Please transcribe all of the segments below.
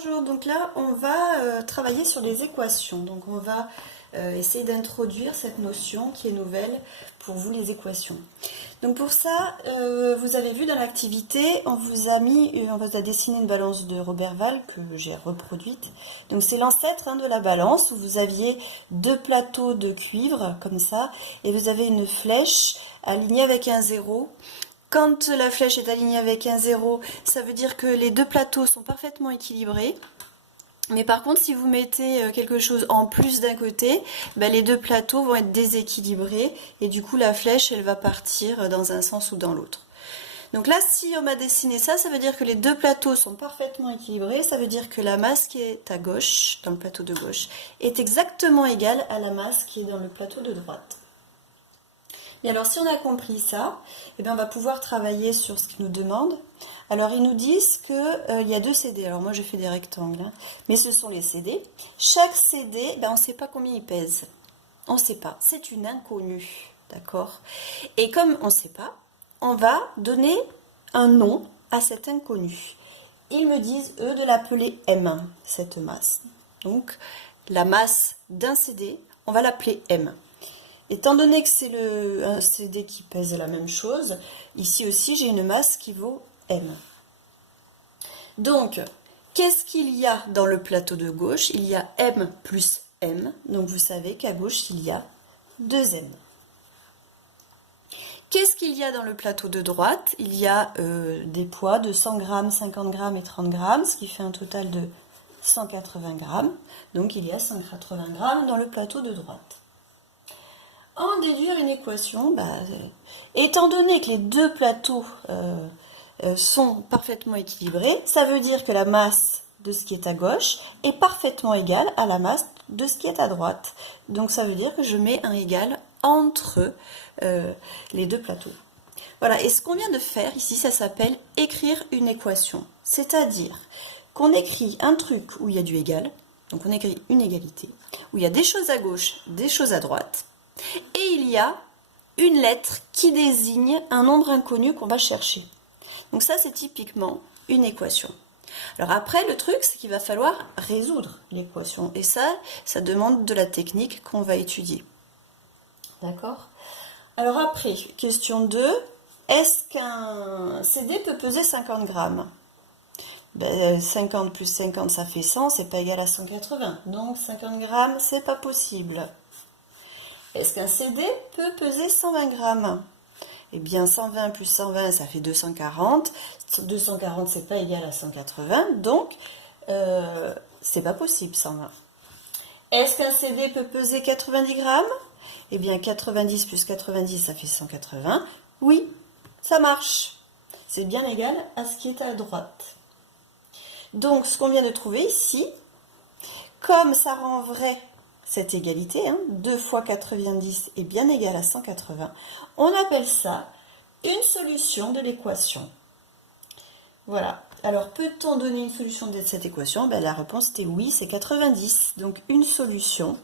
Bonjour, donc là on va travailler sur les équations. Donc on va essayer d'introduire cette notion qui est nouvelle pour vous, les équations. Donc pour ça, vous avez vu dans l'activité, on vous a dessiné une balance de Roberval que j'ai reproduite. Donc c'est l'ancêtre de la balance où vous aviez deux plateaux de cuivre comme ça et vous avez une flèche alignée avec un zéro. Quand la flèche est alignée avec un 0, ça veut dire que les deux plateaux sont parfaitement équilibrés. Mais par contre, si vous mettez quelque chose en plus d'un côté, les deux plateaux vont être déséquilibrés et du coup la flèche elle va partir dans un sens ou dans l'autre. Donc là, si on m'a dessiné ça, ça veut dire que les deux plateaux sont parfaitement équilibrés. Ça veut dire que la masse qui est à gauche, dans le plateau de gauche, est exactement égale à la masse qui est dans le plateau de droite. Et alors, si on a compris ça, on va pouvoir travailler sur ce qu'ils nous demandent. Alors, ils nous disent qu'il y a deux CD. Alors, moi, j'ai fait des rectangles, mais ce sont les CD. Chaque CD, on ne sait pas combien il pèse. On ne sait pas. C'est une inconnue, d'accord? Et comme on ne sait pas, on va donner un nom à cette inconnue. Ils me disent, eux, de l'appeler M, cette masse. Donc, la masse d'un CD, on va l'appeler M. Étant donné que c'est un CD qui pèse la même chose, ici aussi j'ai une masse qui vaut M. Donc, qu'est-ce qu'il y a dans le plateau de gauche? Il y a M plus M, donc vous savez qu'à gauche il y a 2M. Qu'est-ce qu'il y a dans le plateau de droite? Il y a des poids de 100 grammes, 50 grammes et 30 grammes, ce qui fait un total de 180 grammes. Donc il y a 180 grammes dans le plateau de droite. En déduire une équation, étant donné que les deux plateaux sont parfaitement équilibrés, ça veut dire que la masse de ce qui est à gauche est parfaitement égale à la masse de ce qui est à droite. Donc ça veut dire que je mets un égal entre les deux plateaux. Voilà, et ce qu'on vient de faire ici, ça s'appelle écrire une équation. C'est-à-dire qu'on écrit un truc où il y a du égal, donc on écrit une égalité, où il y a des choses à gauche, des choses à droite, et il y a une lettre qui désigne un nombre inconnu qu'on va chercher. Donc ça, c'est typiquement une équation. Alors après, le truc, c'est qu'il va falloir résoudre l'équation. Et ça demande de la technique qu'on va étudier. D'accord? Alors après, question 2. Est-ce qu'un CD peut peser 50 grammes? 50 plus 50, ça fait 100, c'est pas égal à 180. Donc 50 grammes, c'est pas possible. Est-ce qu'un CD peut peser 120 grammes? Eh bien, 120 plus 120, ça fait 240. 240, c'est pas égal à 180, donc c'est pas possible, 120. Est-ce qu'un CD peut peser 90 grammes? Eh bien, 90 plus 90, ça fait 180. Oui, ça marche. C'est bien égal à ce qui est à droite. Donc, ce qu'on vient de trouver ici, comme ça rend vrai cette égalité, 2 fois 90 est bien égal à 180, on appelle ça une solution de l'équation. Voilà. Alors, peut-on donner une solution de cette équation? La réponse était oui, c'est 90. Donc, une solution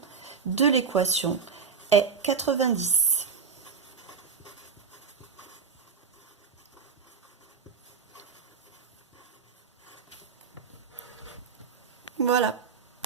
de l'équation est 90. Voilà.